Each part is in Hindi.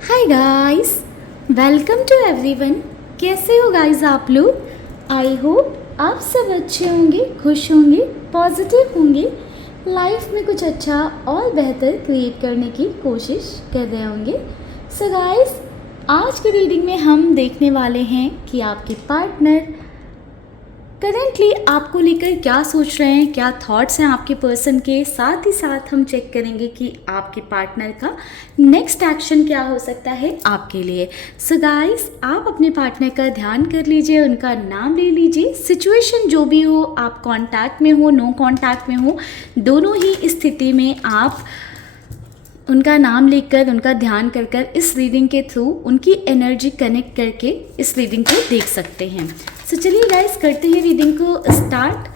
Hi guys, welcome to everyone. कैसे हो गाइस आप लोग? आई होप आप सब अच्छे होंगे, खुश होंगे, पॉजिटिव होंगे, लाइफ में कुछ अच्छा और बेहतर क्रिएट करने की कोशिश कर रहे होंगे। सो गाइस, आज की रीडिंग में हम देखने वाले हैं कि आपके पार्टनर करेंटली आपको लेकर क्या सोच रहे हैं, क्या थॉट्स हैं आपके पर्सन के। साथ ही साथ हम चेक करेंगे कि आपके पार्टनर का नेक्स्ट एक्शन क्या हो सकता है आपके लिए। सो गाइस, आप अपने पार्टनर का ध्यान कर लीजिए, उनका नाम ले लीजिए। सिचुएशन जो भी हो, आप कांटेक्ट में हो, नो कांटेक्ट में हो, दोनों ही स्थिति में आप उनका नाम लेकर, उनका ध्यान कर कर इस रीडिंग के थ्रू उनकी एनर्जी कनेक्ट करके इस रीडिंग को देख सकते हैं। सो चलिए गाइस, करते हैं रीडिंग को स्टार्ट।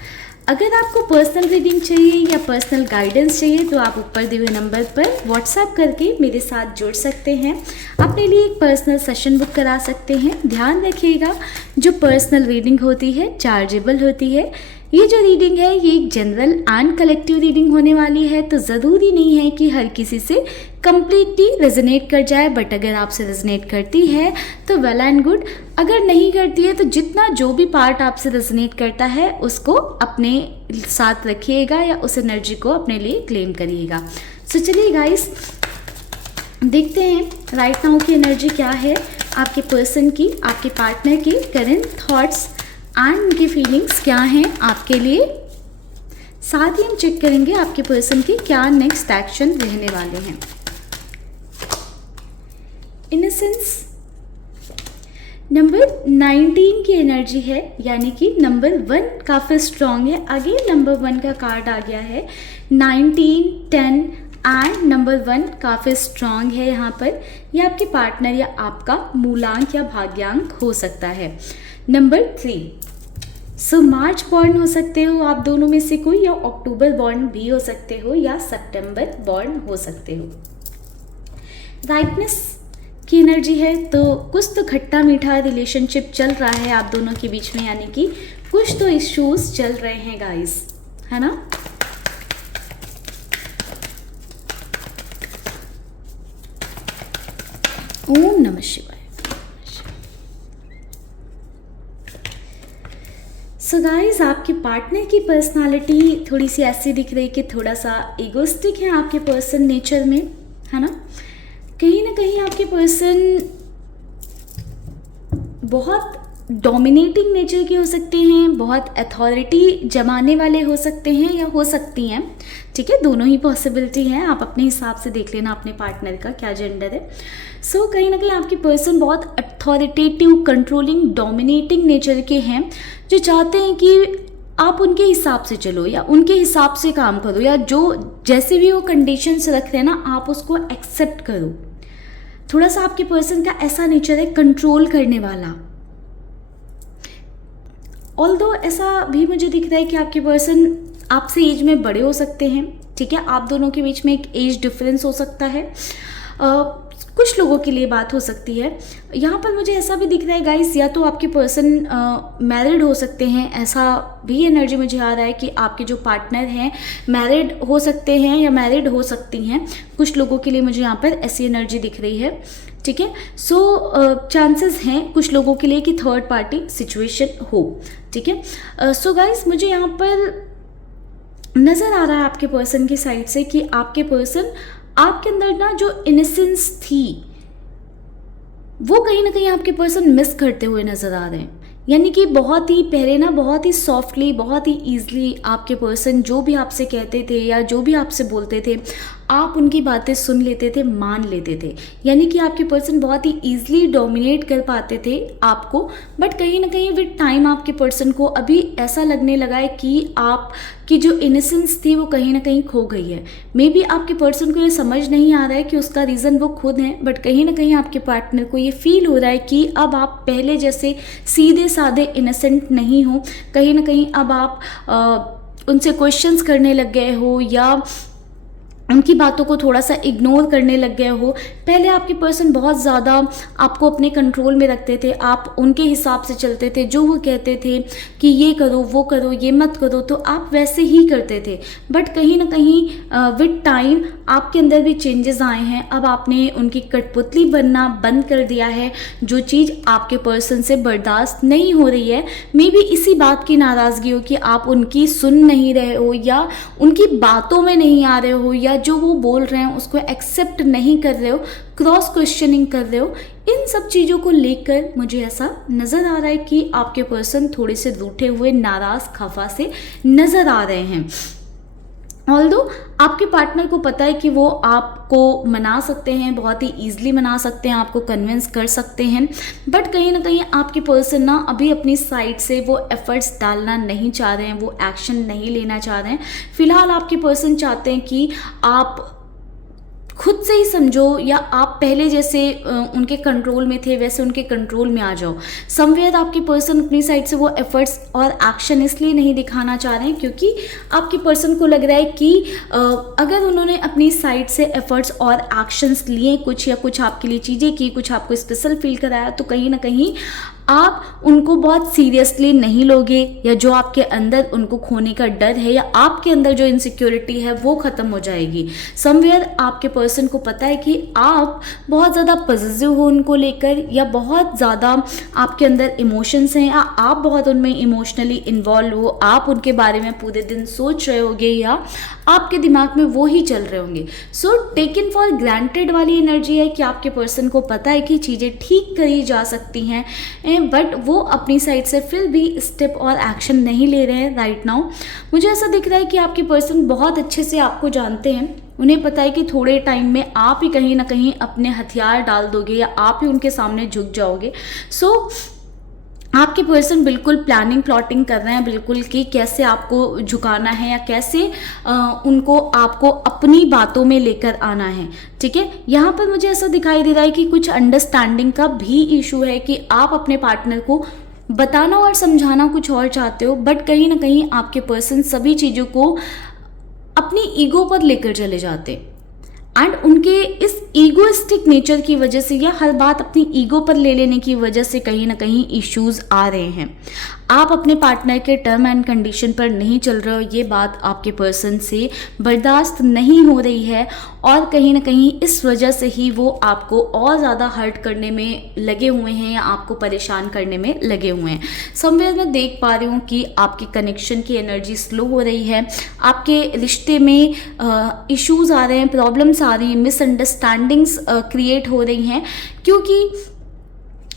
अगर आपको पर्सनल रीडिंग चाहिए या पर्सनल गाइडेंस चाहिए तो आप ऊपर दिए हुए नंबर पर व्हाट्सएप करके मेरे साथ जुड़ सकते हैं, अपने लिए एक पर्सनल सेशन बुक करा सकते हैं। ध्यान रखिएगा, जो पर्सनल रीडिंग होती है चार्जेबल होती है। ये जो रीडिंग है ये एक जनरल एंड कलेक्टिव रीडिंग होने वाली है, तो ज़रूरी नहीं है कि हर किसी से कम्प्लीटली रेजोनेट कर जाए, बट अगर आपसे रेजोनेट करती है तो वेल एंड गुड। अगर नहीं करती है तो जितना जो भी पार्ट आपसे रेजोनेट करता है उसको अपने साथ रखिएगा या उस एनर्जी को अपने लिए क्लेम करिएगा। सो चलिए गाइस, देखते हैं राइट नाउ की एनर्जी क्या है आपके पर्सन की, आपके पार्टनर के करंट थॉट्स एंड उनकी फीलिंग्स क्या हैं आपके लिए। साथ ही हम चेक करेंगे आपके पर्सन के क्या नेक्स्ट एक्शन रहने वाले हैं। इनसेंस नंबर 19 की एनर्जी है, यानी कि नंबर 1 काफ़ी स्ट्रॉन्ग है। अगेन नंबर 1 का कार्ड आ गया है। 19, 10 एंड नंबर 1 काफ़ी स्ट्रॉन्ग है यहाँ पर। यह आपके पार्टनर या आपका मूलांक या भाग्यांक हो सकता है। नंबर 3, सो मार्च बॉर्न हो सकते हो आप दोनों में से कोई, या अक्टूबर बॉर्न भी हो सकते हो, या सितंबर बॉर्न हो सकते हो। राइटनेस की एनर्जी है, तो कुछ तो खट्टा मीठा रिलेशनशिप चल रहा है आप दोनों के बीच में, यानी कि कुछ तो इश्यूज चल रहे हैं गाइस, है ना। ओम नमः शिवाय। सो गाइस, आपके पार्टनर की पर्सनालिटी थोड़ी सी ऐसी दिख रही है कि थोड़ा सा इगोस्टिक है आपके पर्सन नेचर में, है ना कहीं आपके पर्सन बहुत डोमिनेटिंग नेचर के हो सकते हैं, बहुत अथॉरिटी जमाने वाले हो सकते हैं या हो सकती हैं। ठीक है, दोनों ही पॉसिबिलिटी हैं, आप अपने हिसाब से देख लेना अपने पार्टनर का क्या जेंडर है। सो कहीं ना कहीं आपके पर्सन बहुत अथॉरिटेटिव, कंट्रोलिंग, डोमिनेटिंग नेचर के हैं, जो चाहते हैं कि आप उनके हिसाब से चलो या उनके हिसाब से काम करो, या जो जैसे भी वो कंडीशंस रख रहे हैं ना आप उसको एक्सेप्ट करो। थोड़ा सा आपके पर्सन का ऐसा नेचर है, कंट्रोल करने वाला। ऑल्दो ऐसा भी मुझे दिख रहा है कि आपके पर्सन आपसे एज में बड़े हो सकते हैं। ठीक है, आप दोनों के बीच में एक एज डिफरेंस हो सकता है। कुछ लोगों के लिए बात हो सकती है। यहाँ पर मुझे ऐसा भी दिख रहा है गाइस, या तो आपके पर्सन मैरिड हो सकते हैं, ऐसा भी एनर्जी मुझे आ रहा है कि आपके जो पार्टनर हैं मैरिड हो सकते हैं या मैरिड हो सकती हैं। कुछ लोगों के लिए मुझे यहाँ पर ऐसी एनर्जी दिख रही है। ठीक है, सो चांसेस हैं कुछ लोगों के लिए कि थर्ड पार्टी सिचुएशन हो। ठीक है, सो गाइस, मुझे यहाँ पर नज़र आ रहा है आपके पर्सन की साइड से कि आपके पर्सन आपके अंदर ना जो इनसेंस थी वो कहीं ना कहीं आपके पर्सन मिस करते हुए नज़र आ रहे हैं। यानी कि बहुत ही पहले ना बहुत ही सॉफ्टली, बहुत ही ईजिली आपके पर्सन जो भी आपसे कहते थे या जो भी आपसे बोलते थे आप उनकी बातें सुन लेते थे, मान लेते थे। यानी कि आपके पर्सन बहुत ही ईजिली डोमिनेट कर पाते थे आपको, बट कहीं ना कहीं विद टाइम आपके पर्सन को अभी ऐसा लगने लगा है कि आपकी जो इनसेंस थी वो कहीं ना कहीं खो गई है। मे बी आपके पर्सन को ये समझ नहीं आ रहा है कि उसका रीज़न वो खुद हैं, बट कहीं ना कहीं आपके पार्टनर को ये फील हो रहा है कि अब आप पहले जैसे सीधे साधे इनोसेंट नहीं हो। कहीं ना कहीं अब आप उनसे क्वेश्चंस करने लग गए हो, या उनकी बातों को थोड़ा सा इग्नोर करने लग गए हो। पहले आपके पर्सन बहुत ज़्यादा आपको अपने कंट्रोल में रखते थे, आप उनके हिसाब से चलते थे, जो वो कहते थे कि ये करो वो करो ये मत करो तो आप वैसे ही करते थे। बट कहीं ना कहीं विद टाइम आपके अंदर भी चेंजेस आए हैं। अब आपने उनकी कठपुतली बनना बंद कर दिया है। जो चीज़ आपके पर्सन से बर्दाश्त नहीं हो रही है, मे बी इसी बात की नाराज़गी हो कि आप उनकी सुन नहीं रहे हो या उनकी बातों में नहीं आ रहे हो, या जो वो बोल रहे हैं उसको एक्सेप्ट नहीं कर रहे हो, क्रॉस क्वेश्चनिंग कर रहे हो। इन सब चीज़ों को लेकर मुझे ऐसा नज़र आ रहा है कि आपके पर्सन थोड़े से रूठे हुए, नाराज़, खफा से नज़र आ रहे हैं। ऑल्दो आपके पार्टनर को पता है कि वो आपको मना सकते हैं, बहुत ही ईजिली मना सकते हैं, आपको कन्विंस कर सकते हैं, बट कहीं ना कहीं आपके पर्सन ना अभी अपनी साइड से वो एफर्ट्स डालना नहीं चाह रहे हैं, वो एक्शन नहीं लेना चाह रहे हैं। फिलहाल आपके पर्सन चाहते हैं कि आप खुद से ही समझो, या आप पहले जैसे उनके कंट्रोल में थे वैसे उनके कंट्रोल में आ जाओ। समवेयर आपके पर्सन अपनी साइड से वो एफर्ट्स और एक्शन इसलिए नहीं दिखाना चाह रहे हैं क्योंकि आपके पर्सन को लग रहा है कि अगर उन्होंने अपनी साइड से एफर्ट्स और एक्शंस लिए, कुछ या कुछ आपके लिए चीज़ें की, कुछ आपको स्पेशल फील कराया, तो कहीं ना कहीं आप उनको बहुत सीरियसली नहीं लोगे, या जो आपके अंदर उनको खोने का डर है या आपके अंदर जो इनसिक्योरिटी है वो ख़त्म हो जाएगी। समवेयर आपके पर्सन को पता है कि आप बहुत ज़्यादा पॉजिटिव हो उनको लेकर, या बहुत ज़्यादा आपके अंदर इमोशंस हैं, या आप बहुत उनमें इमोशनली इन्वॉल्व हो, आप उनके बारे में पूरे दिन सोच रहे होगे या आपके दिमाग में वो ही चल रहे होंगे। सो टेकन फॉर ग्रांटेड वाली एनर्जी है कि आपके पर्सन को पता है कि चीज़ें ठीक करी जा सकती हैं, बट वो अपनी साइड से फिर भी स्टेप और एक्शन नहीं ले रहे हैं राइट नाउ। मुझे ऐसा दिख रहा है कि आपके पर्सन बहुत अच्छे से आपको जानते हैं। उन्हें पता है कि थोड़े टाइम में आप ही कहीं ना कहीं अपने हथियार डाल दोगे या आप ही उनके सामने झुक जाओगे। सो आपके पर्सन बिल्कुल प्लानिंग प्लॉटिंग कर रहे हैं बिल्कुल कि कैसे आपको झुकाना है या कैसे उनको आपको अपनी बातों में लेकर आना है। ठीक है, यहाँ पर मुझे ऐसा दिखाई दे रहा है कि कुछ अंडरस्टैंडिंग का भी इशू है कि आप अपने पार्टनर को बताना और समझाना कुछ और चाहते हो, बट कहीं ना कहीं आपके पर्सन सभी चीज़ों को अपनी ईगो पर लेकर चले जाते, एंड उनके इस ईगोइस्टिक नेचर की वजह से या हर बात अपनी ईगो पर ले लेने की वजह से कहीं ना कहीं इश्यूज आ रहे हैं। आप अपने पार्टनर के टर्म एंड कंडीशन पर नहीं चल रहे हो, ये बात आपके पर्सन से बर्दाश्त नहीं हो रही है, और कहीं ना कहीं इस वजह से ही वो आपको और ज़्यादा हर्ट करने में लगे हुए हैं या आपको परेशान करने में लगे हुए हैं। समवेयर मैं देख पा रही हूँ कि आपके कनेक्शन की एनर्जी स्लो हो रही है, आपके रिश्ते में इश्यूज आ रहे हैं, प्रॉब्लम्स आ रही हैं, मिसअंडरस्टैंडिंग्स क्रिएट हो रही हैं, क्योंकि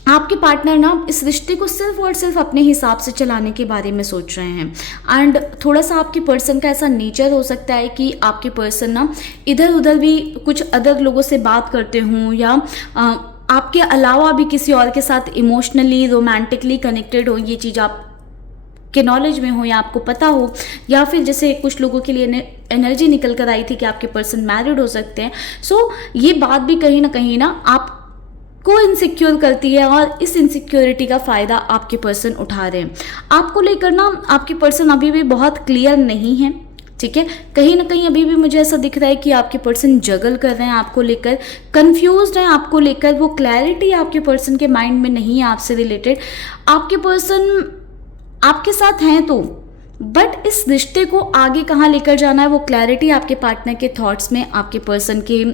आपके पार्टनर ना इस रिश्ते को सिर्फ और सिर्फ अपने हिसाब से चलाने के बारे में सोच रहे हैं। एंड थोड़ा सा आपके पर्सन का ऐसा नेचर हो सकता है कि आपके पर्सन ना इधर उधर भी कुछ अदर लोगों से बात करते हों, या आपके अलावा भी किसी और के साथ इमोशनली रोमांटिकली कनेक्टेड हो, ये चीज़ आप के नॉलेज में हो या आपको पता हो, या फिर जैसे कुछ लोगों के लिए एनर्जी निकल कर आई थी कि आपके पर्सन मैरिड हो सकते हैं। सो ये बात भी कहीं ना आप को इनसिक्योर करती है, और इस इनसिक्योरिटी का फ़ायदा आपके पर्सन उठा रहे हैं। आपको लेकर ना आपके पर्सन अभी भी बहुत क्लियर नहीं है। ठीक है, कहीं ना कहीं अभी भी मुझे ऐसा दिख रहा है कि आपके पर्सन जगल कर रहे हैं आपको लेकर, कंफ्यूज्ड हैं आपको लेकर, वो क्लैरिटी आपके पर्सन के माइंड में नहीं है आपसे रिलेटेड। आपके पर्सन आपके साथ हैं तो, बट इस रिश्ते को आगे कहाँ लेकर जाना है वो क्लैरिटी आपके पार्टनर के थॉट्स में, आपके पर्सन के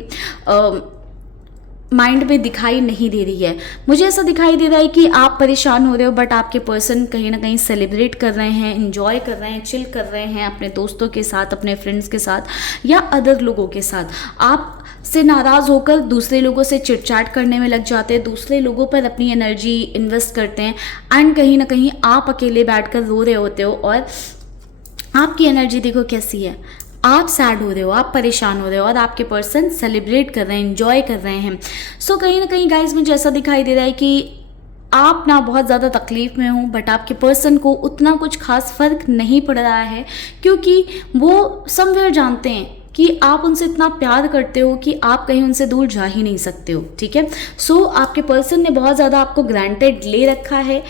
माइंड में दिखाई नहीं दे रही है। मुझे ऐसा दिखाई दे रहा है कि आप परेशान हो रहे हो, बट आपके पर्सन कहीं ना कहीं सेलिब्रेट कर रहे हैं, इंजॉय कर रहे हैं, चिल कर रहे हैं अपने दोस्तों के साथ, अपने फ्रेंड्स के साथ या अदर लोगों के साथ। आप से नाराज़ होकर दूसरे लोगों से चिटचैट करने में लग जाते हैं, दूसरे लोगों पर अपनी एनर्जी इन्वेस्ट करते हैं, एंड कहीं ना कहीं आप अकेले बैठकर रो रहे होते हो, और आपकी एनर्जी देखो कैसी है, आप सैड हो रहे हो, आप परेशान हो रहे हो, और आपके पर्सन सेलिब्रेट कर रहे हैं, एंजॉय कर रहे हैं। सो कहीं ना कहीं गाइज मुझे ऐसा दिखाई दे रहा है कि आप ना बहुत ज़्यादा तकलीफ़ में हो, बट आपके पर्सन को उतना कुछ खास फ़र्क नहीं पड़ रहा है, क्योंकि वो समवेयर जानते हैं कि आप उनसे इतना प्यार करते हो कि आप कहीं उनसे दूर जा ही नहीं सकते हो। ठीक है, सो आपके पर्सन ने बहुत ज़्यादा आपको ग्रांटेड ले रखा है,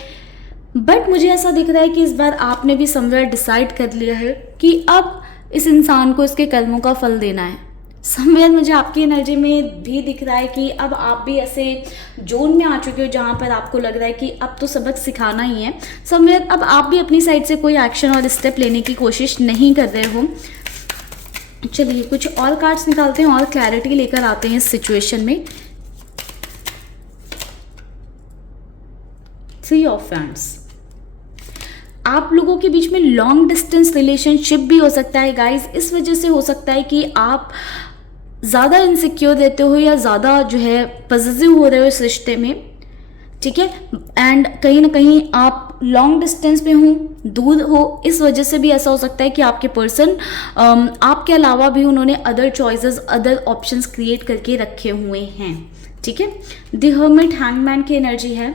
बट मुझे ऐसा दिख रहा है कि इस बार आपने भी समवेयर डिसाइड कर लिया है कि अब इस इंसान को इसके कर्मों का फल देना है। समवेयर मुझे आपकी एनर्जी में भी दिख रहा है कि अब आप भी ऐसे जोन में आ चुके हो जहाँ पर आपको लग रहा है कि अब तो सबक सिखाना ही है। समवेयर अब आप भी अपनी साइड से कोई एक्शन और स्टेप लेने की कोशिश नहीं कर रहे हो। चलिए कुछ और कार्ड्स निकालते हैं और क्लैरिटी लेकर आते हैं इस सिचुएशन में। 3 ऑफ वैंड्स। आप लोगों के बीच में लॉन्ग डिस्टेंस रिलेशनशिप भी हो सकता है गाइस। इस वजह से हो सकता है कि आप ज़्यादा इनसिक्योर रहते हो या ज़्यादा जो है पॉजिटिव हो रहे हो इस रिश्ते में, ठीक है। एंड कहीं ना कहीं आप लॉन्ग डिस्टेंस पे हो, दूर हो, इस वजह से भी ऐसा हो सकता है कि आपके पर्सन आपके अलावा भी उन्होंने other choices, other options create करके रखे हुए हैं, ठीक है। द हर्मिट, हैंगमैन की एनर्जी है,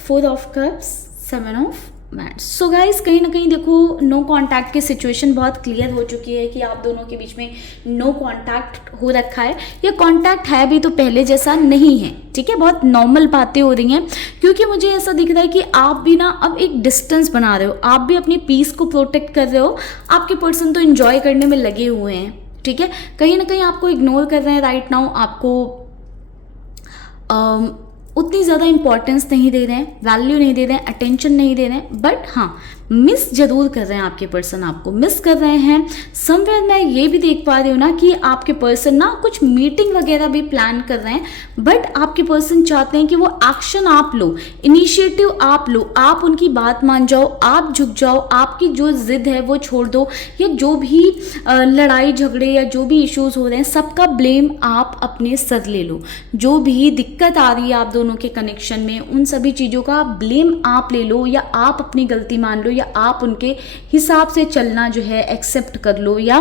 4 of cups, 7 of wands. So guys कहीं ना कहीं देखो नो कांटेक्ट की सिचुएशन बहुत क्लियर हो चुकी है कि आप दोनों के बीच में नो कांटेक्ट हो रखा है, या कांटेक्ट है भी तो पहले जैसा नहीं है, ठीक है। बहुत नॉर्मल बातें हो रही हैं क्योंकि मुझे ऐसा दिख रहा है कि आप भी ना अब एक डिस्टेंस बना रहे हो, आप भी अपनी पीस को प्रोटेक्ट कर रहे हो। आपके पर्सन तो एंजॉय करने में लगे हुए हैं, ठीक है। कहीं ना कहीं आपको इग्नोर कर रहे हैं राइट नाउ, आपको उतनी ज़्यादा इंपॉर्टेंस नहीं दे रहे हैं, वैल्यू नहीं दे रहे हैं, अटेंशन नहीं दे रहे हैं, बट हाँ मिस जरूर कर रहे हैं। आपके पर्सन आपको मिस कर रहे हैं। समवेयर मैं ये भी देख पा रही हूँ ना कि आपके पर्सन ना कुछ मीटिंग वगैरह भी प्लान कर रहे हैं, बट आपके पर्सन चाहते हैं कि वो एक्शन आप लो, इनिशिएटिव आप लो, आप उनकी बात मान जाओ, आप झुक जाओ, आपकी जो जिद है वो छोड़ दो, या जो भी लड़ाई झगड़े या जो भी इश्यूज हो रहे हैं सबका ब्लेम आप अपने सर ले लो। जो भी दिक्कत आ रही है आप दोनों के कनेक्शन में, उन सभी चीज़ों का ब्लेम आप ले लो, या आप अपनी गलती मान लो, या आप उनके हिसाब से चलना जो है एक्सेप्ट कर लो, या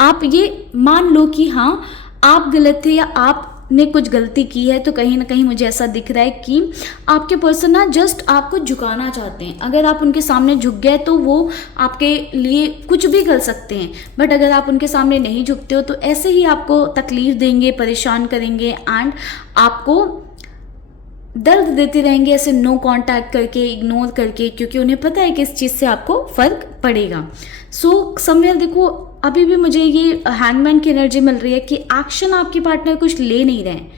आप ये मान लो कि हाँ आप गलत थे या आपने कुछ गलती की है। तो कहीं ना कहीं मुझे ऐसा दिख रहा है कि आपके पर्सन ना जस्ट आपको झुकाना चाहते हैं। अगर आप उनके सामने झुक गए तो वो आपके लिए कुछ भी कर सकते हैं, बट अगर आप उनके सामने नहीं झुकते हो तो ऐसे ही आपको तकलीफ देंगे, परेशान करेंगे, एंड आपको दर्द देते रहेंगे ऐसे नो कांटेक्ट करके, इग्नोर करके, क्योंकि उन्हें पता है कि इस चीज़ से आपको फ़र्क पड़ेगा। सो समवेयर देखो अभी भी मुझे ये हैंगमैन की एनर्जी मिल रही है कि एक्शन आपके पार्टनर कुछ ले नहीं रहे हैं।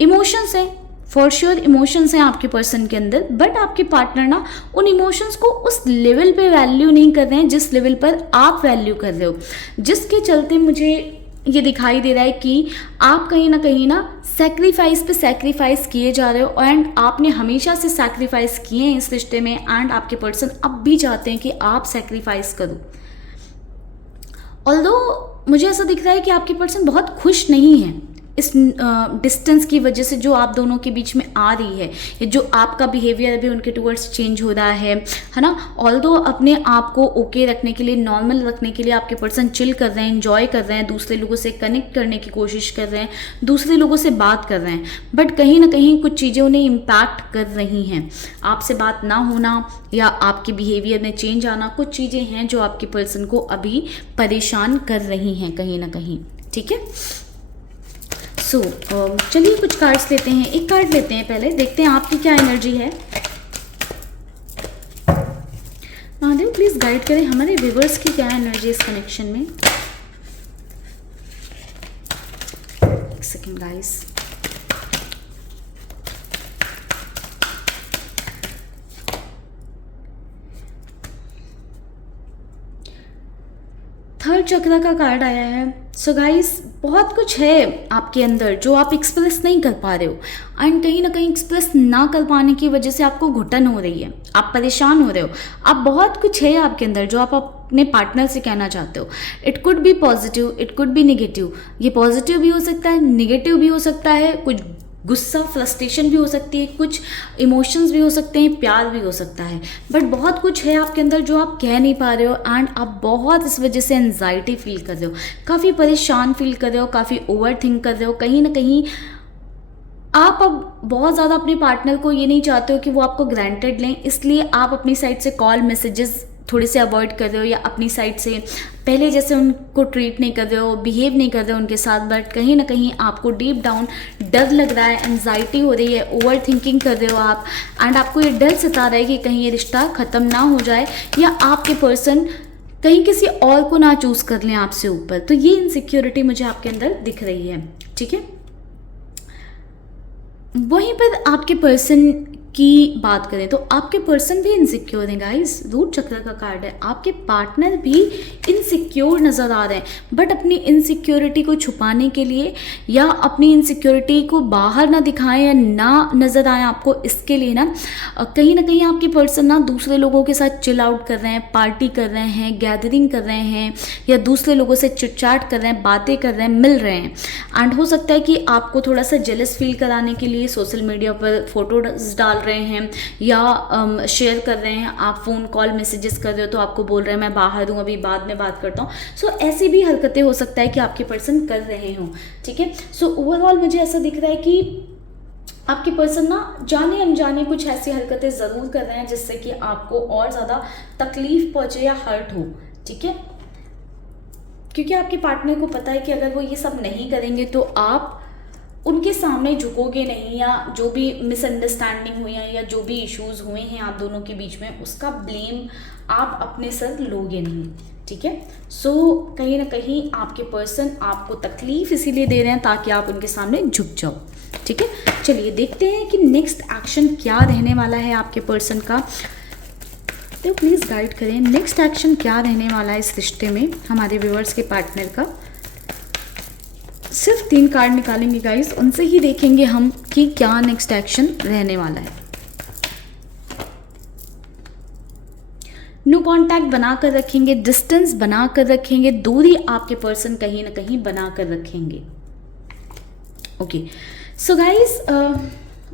इमोशंस हैं, फॉर श्योर इमोशंस हैं आपके पर्सन के अंदर, बट आपके पार्टनर ना उन इमोशंस को उस लेवल पे वैल्यू नहीं कर रहे हैं जिस लेवल पर आप वैल्यू कर रहे हो, जिसके चलते मुझे ये दिखाई दे रहा है कि आप कहीं ना सेक्रीफाइस पे सेक्रीफाइस किए जा रहे हो, एंड आपने हमेशा से सेक्रीफाइस किए हैं इस रिश्ते में, एंड आपके पर्सन अब भी चाहते हैं कि आप सेक्रीफाइस करो। ऑल्दो मुझे ऐसा दिख रहा है कि आपके पर्सन बहुत खुश नहीं है इस डिस्टेंस की वजह से जो आप दोनों के बीच में आ रही है, या जो आपका बिहेवियर अभी उनके टूवर्ड्स चेंज हो रहा है ना। ऑल्दो अपने आप को ओके रखने के लिए, नॉर्मल रखने के लिए आपके पर्सन चिल कर रहे हैं, एंजॉय कर रहे हैं, दूसरे लोगों से कनेक्ट करने की कोशिश कर रहे हैं, दूसरे लोगों से बात कर रहे हैं, बट कहीं ना कहीं कुछ चीज़ें उन्हें इम्पैक्ट कर रही हैं। आपसे बात ना होना या आपके बिहेवियर में चेंज आना, कुछ चीज़ें हैं जो आपके पर्सन को अभी परेशान कर रही हैं कहीं ना कहीं, ठीक है। सो चलिए कुछ कार्ड्स लेते हैं। एक कार्ड लेते हैं, पहले देखते हैं आपकी क्या एनर्जी है। महादेव प्लीज गाइड करें हमारे व्यूअर्स की क्या एनर्जी इस कनेक्शन में। एक सेकेंड गाइस, थर्ड चक्र का कार्ड आया है। सो गाइस बहुत कुछ है आपके अंदर जो आप एक्सप्रेस नहीं कर पा रहे हो, एंड कहीं ना कहीं एक्सप्रेस ना कर पाने की वजह से आपको घुटन हो रही है, आप परेशान हो रहे हो। आप बहुत कुछ है आपके अंदर जो आप अपने पार्टनर से कहना चाहते हो। It could be positive, it could be negative. ये पॉजिटिव भी हो सकता है, नेगेटिव भी हो सकता है, कुछ गुस्सा, फ्रस्ट्रेशन भी हो सकती है, कुछ इमोशंस भी हो सकते हैं, प्यार भी हो सकता है, बट बहुत कुछ है आपके अंदर जो आप कह नहीं पा रहे हो, एंड आप बहुत इस वजह से एंजाइटी फील कर रहे हो, काफ़ी परेशान फील कर रहे हो, काफ़ी ओवर थिंक कर रहे हो। कहीं ना कहीं आप अब बहुत ज़्यादा अपने पार्टनर को ये नहीं चाहते हो कि वो आपको ग्रांटेड लें, इसलिए आप अपनी साइड से कॉल मैसेजेस थोड़े से अवॉइड कर रहे हो, या अपनी साइड से पहले जैसे उनको ट्रीट नहीं कर रहे हो, बिहेव नहीं कर रहे हो उनके साथ, बट कहीं ना कहीं आपको डीप डाउन डर लग रहा है, एंजाइटी हो रही है, ओवर थिंकिंग कर रहे हो आप, एंड आपको ये डर सता रहा है कि कहीं ये रिश्ता ख़त्म ना हो जाए, या आपके पर्सन कहीं किसी और को ना चूज कर लें आपसे ऊपर। तो ये इनसिक्योरिटी मुझे आपके अंदर दिख रही है, ठीक है। वहीं पर आपके पर्सन की बात करें तो आपके पर्सन भी इनसिक्योर हैं गाइस। रूट चक्र का कार्ड है, आपके पार्टनर भी इनसिक्योर नज़र आ रहे हैं, बट अपनी इनसिक्योरिटी को छुपाने के लिए या अपनी इनसिक्योरिटी को बाहर ना दिखाएं या ना नज़र आए आपको, इसके लिए ना कहीं आपके पर्सन ना दूसरे लोगों के साथ चिल आउट कर रहे हैं, पार्टी कर रहे हैं, गैदरिंग कर रहे हैं, या दूसरे लोगों से चिटचाट कर रहे हैं, बातें कर रहे हैं, मिल रहे हैं। एंड हो सकता है कि आपको थोड़ा सा जेलस फील कराने के लिए सोशल मीडिया पर फोटोज डाल रहे हैं या शेयर कर रहे हैं, आप फ़ोन कॉल मैसेजेस कर रहे हो तो आपको बोल रहे हैं मैं बाहर हूँ, अभी बाद में बात करता हूँ। सो ऐसी भी हरकतें हो सकता है कि आपके पर्सन कर रहे हों, ठीक है। सो ओवरऑल मुझे ऐसा दिख रहा है कि आपके पर्सन ना जाने अनजाने कुछ ऐसी हरकतें ज़रूर कर रहे हैं जिससे कि आपको और ज़्यादा तकलीफ पहुँचे या हर्ट हो, ठीक है। क्योंकि आपके पार्टनर को पता है कि अगर वो ये सब नहीं करेंगे तो आप उनके सामने झुकोगे नहीं, या जो भी मिसअंडरस्टैंडिंग हुई है या जो भी इश्यूज हुए हैं आप दोनों के बीच में, उसका ब्लेम आप अपने सर लोगे नहीं, ठीक है। सो कहीं ना कहीं आपके पर्सन आपको तकलीफ इसीलिए दे रहे हैं ताकि आप उनके सामने झुक जाओ, ठीक है। चलिए देखते हैं कि नेक्स्ट एक्शन क्या रहने वाला है आपके पर्सन का। तो प्लीज़ गाइड करें नेक्स्ट एक्शन क्या रहने वाला है इस रिश्ते में हमारे व्यूअर्स के पार्टनर का। सिर्फ 3 कार्ड निकालेंगे गाइस, उनसे ही देखेंगे हम कि क्या नेक्स्ट एक्शन रहने वाला है। नो कांटेक्ट बना कर रखेंगे, डिस्टेंस बना कर रखेंगे, दूरी आपके पर्सन कहीं ना कहीं बना कर रखेंगे। ओके सो गाइस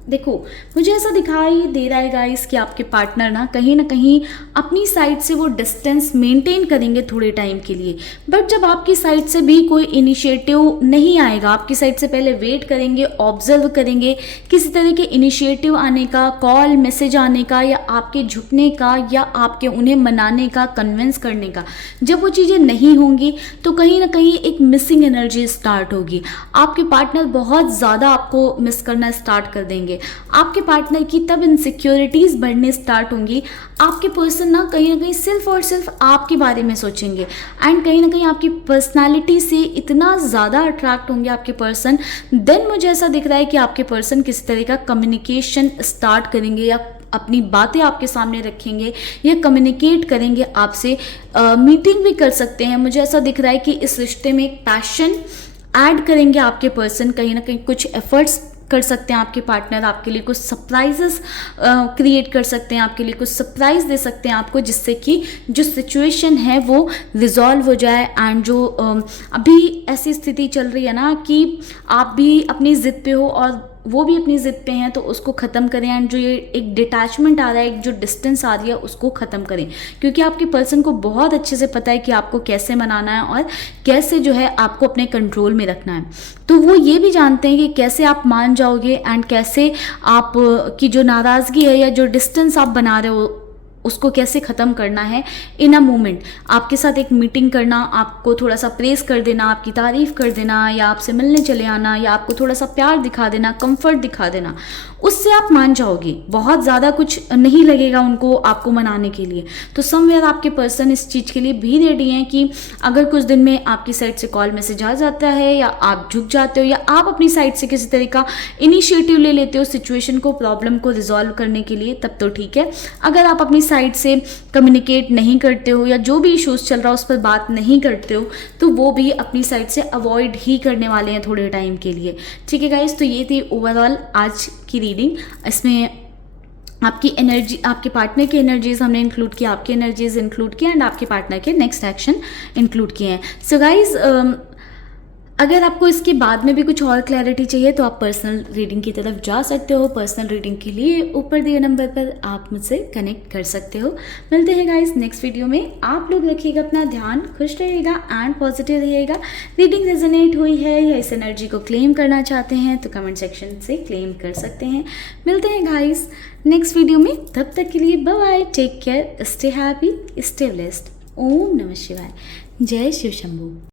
देखो मुझे ऐसा दिखाई दे रहा है गाइस कि आपके पार्टनर ना कहीं अपनी साइड से वो डिस्टेंस मेंटेन करेंगे थोड़े टाइम के लिए, बट जब आपकी साइड से भी कोई इनिशिएटिव नहीं आएगा, आपकी साइड से पहले वेट करेंगे, ऑब्जर्व करेंगे किसी तरह के इनिशिएटिव आने का, कॉल मैसेज आने का, या आपके झुकने का, या आपके उन्हें मनाने का, कन्विंस करने का। जब वो चीज़ें नहीं होंगी तो कहीं ना कहीं एक मिसिंग एनर्जी स्टार्ट होगी, आपके पार्टनर बहुत ज़्यादा आपको मिस करना स्टार्ट कर देंगे, आपके पार्टनर की तब इनसिक्योरिटीज बढ़ने स्टार्ट होंगी। आपके पर्सन ना कहीं सिर्फ और सिर्फ आपके बारे में सोचेंगे, एंड कहीं ना कहीं आपकी पर्सनालिटी से इतना ज़्यादा अट्रैक्ट होंगे आपके पर्सन। देन मुझे ऐसा दिख रहा है कि आपके पर्सन किसी तरह का कम्युनिकेशन स्टार्ट करेंगे, या अपनी बातें आपके सामने रखेंगे, या कम्युनिकेट करेंगे आपसे, मीटिंग भी कर सकते हैं। मुझे ऐसा दिख रहा है कि इस रिश्ते में एक पैशन ऐड करेंगे आपके पर्सन, कहीं ना कहीं कुछ एफर्ट्स कर सकते हैं आपके पार्टनर, आपके लिए कुछ सरप्राइजेस क्रिएट कर सकते हैं, आपके लिए कुछ सरप्राइज दे सकते हैं आपको, जिससे कि जो सिचुएशन है वो रिजॉल्व हो जाए। एंड जो अभी ऐसी स्थिति चल रही है ना कि आप भी अपनी ज़िद पे हो और वो भी अपनी ज़िद पे हैं, तो उसको ख़त्म करें। एंड जो ये एक डिटैचमेंट आ रहा है, एक जो डिस्टेंस आ रही है, उसको ख़त्म करें, क्योंकि आपके पर्सन को बहुत अच्छे से पता है कि आपको कैसे मनाना है और कैसे जो है आपको अपने कंट्रोल में रखना है। तो वो ये भी जानते हैं कि कैसे आप मान जाओगे, एंड कैसे आप की जो नाराज़गी है या जो डिस्टेंस आप बना रहे हो उसको कैसे ख़त्म करना है इन अ मोमेंट। आपके साथ एक मीटिंग करना, आपको थोड़ा सा प्रेस कर देना, आपकी तारीफ़ कर देना, या आपसे मिलने चले आना, या आपको थोड़ा सा प्यार दिखा देना, कंफर्ट दिखा देना, उससे आप मान जाओगे। बहुत ज़्यादा कुछ नहीं लगेगा उनको आपको मनाने के लिए। तो समवेयर आपके पर्सन इस चीज़ के लिए भी रेडी हैं कि अगर कुछ दिन में आपकी साइड से कॉल मैसेज आ जाता है, या आप झुक जाते हो, या आप अपनी साइड से किसी तरह का इनिशिएटिव ले लेते हो सिचुएशन को, प्रॉब्लम को रिजॉल्व करने के लिए, तब तो ठीक है। अगर आप अपनी साइड से कम्युनिकेट नहीं करते हो, या जो भी इश्यूज चल रहा है उस पर बात नहीं करते हो, तो वो भी अपनी साइड से अवॉइड ही करने वाले हैं थोड़े टाइम के लिए, ठीक है गाइस। तो ये थी ओवरऑल आज की रीडिंग। इसमें आपकी एनर्जी, आपके पार्टनर की एनर्जीज हमने इंक्लूड किया, आपकी एनर्जीज इंक्लूड किया, एंड आपके पार्टनर के नेक्स्ट एक्शन इंक्लूड किए हैं। सो गाइज अगर आपको इसके बाद में भी कुछ और क्लैरिटी चाहिए तो आप पर्सनल रीडिंग की तरफ जा सकते हो। पर्सनल रीडिंग के लिए ऊपर दिए नंबर पर आप मुझसे कनेक्ट कर सकते हो। मिलते हैं गाइस नेक्स्ट वीडियो में। आप लोग रखिएगा अपना ध्यान, खुश रहिएगा एंड पॉजिटिव रहिएगा। रीडिंग रेजोनेट हुई है या इस एनर्जी को क्लेम करना चाहते हैं तो कमेंट सेक्शन से क्लेम कर सकते हैं। मिलते हैं गाइस नेक्स्ट वीडियो में, तब तक के लिए bye bye, take care, stay happy, stay blessed. ओम नमः शिवाय, जय शिव शंभू।